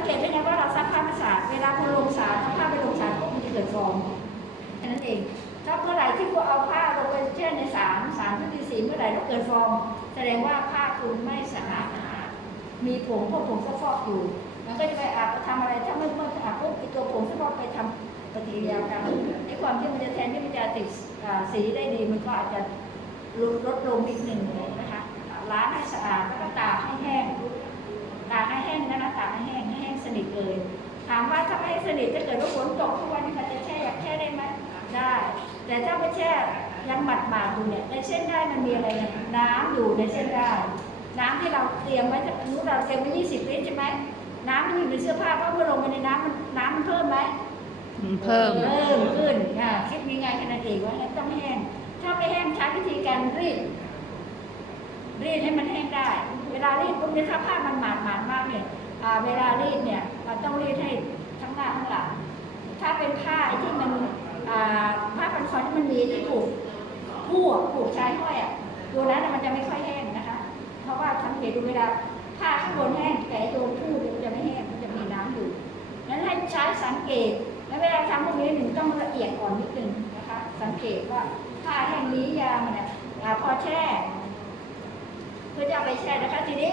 งเกตได้ไงว่าเราซักผ้าไม่สะอาดเวลาคุณลงสารเอาผ้าไปลงสารมันจะเกิดฟองแค่นั้นเอง ถ้าเมื่อไหร่ที่คุณเอาผ้าลงไปแช่ในสารสารทุติสีเมื่อไหร่แล้วเกิดฟอง แสดงว่าผ้าคุณไม่สะอาดมีผงพวกผงซักฟอกอยู่ มันก็จะไปอาบทำอะไร ถ้าไม่เมื่ออาบปุ๊บไอตัวผงซักฟอกไปทำปฏิกิริยากันไอความที่มันจะแทนที่มันจะติดสีได้ดี มันก็อาจจะลดลดลงนิดหนึ่งนะคะล้างให้สะอาดแล้วก็ตากให้แห้ง ถามว่าถ้าไม่สนิทถ้าเกิดว่าฝนตกทุกวันนี้เขาจะแช่อยากแช่ได้ไหมได้ แต่ถ้าไม่แช่ยังหมัดหมาดๆอยู่เนี่ยในเส้นได้มันมีอะไรเนี่ยน้ำอยู่ในเส้นได้ น้ำที่เราเตรียมไว้ถ้าสมมติเราเตรียมไว้20ลิตรใช่ไหมน้ำที่อยู่ในเสื้อผ้าก็เมื่อลงไปในน้ำมันน้ำมันเพิ่มไหมเพิ่มเพิ่มขึ้นอ่าคิดยังไงกันนั่นเองว่าต้องแห้งถ้าไม่แห้งใช้วิธีการรีดรีดให้มันแห้งได้ เวลารีดปุ๊บเนี่ยถ้าผ้ามันหมาดหมาดๆมาก เวลารีดเนี่ยเราต้องรีดให้ทั้งหน้าทั้งหลัง ถ้าเป็นผ้าที่มันผ้าพันคอที่มันมีที่ผูกผู้ผูกชายห้อยอะตัวนั้นน่ะมันจะไม่ค่อยแห้งนะคะ เพราะว่าสังเกตดูเวลาผ้าข้างบนแห้งแต่ไอ้ตัวผู้มันจะไม่แห้งมันจะมีน้ำอยู่นั้นให้ใช้สังเกตแล้วเวลาทำพวกนี้หนึ่งต้องละเอียดก่อนนิดนึงนะคะ สังเกตว่าผ้าแห้งนี้ยามันเนี่ยพอแช่เพื่อจะไปแช่นะคะทีนี้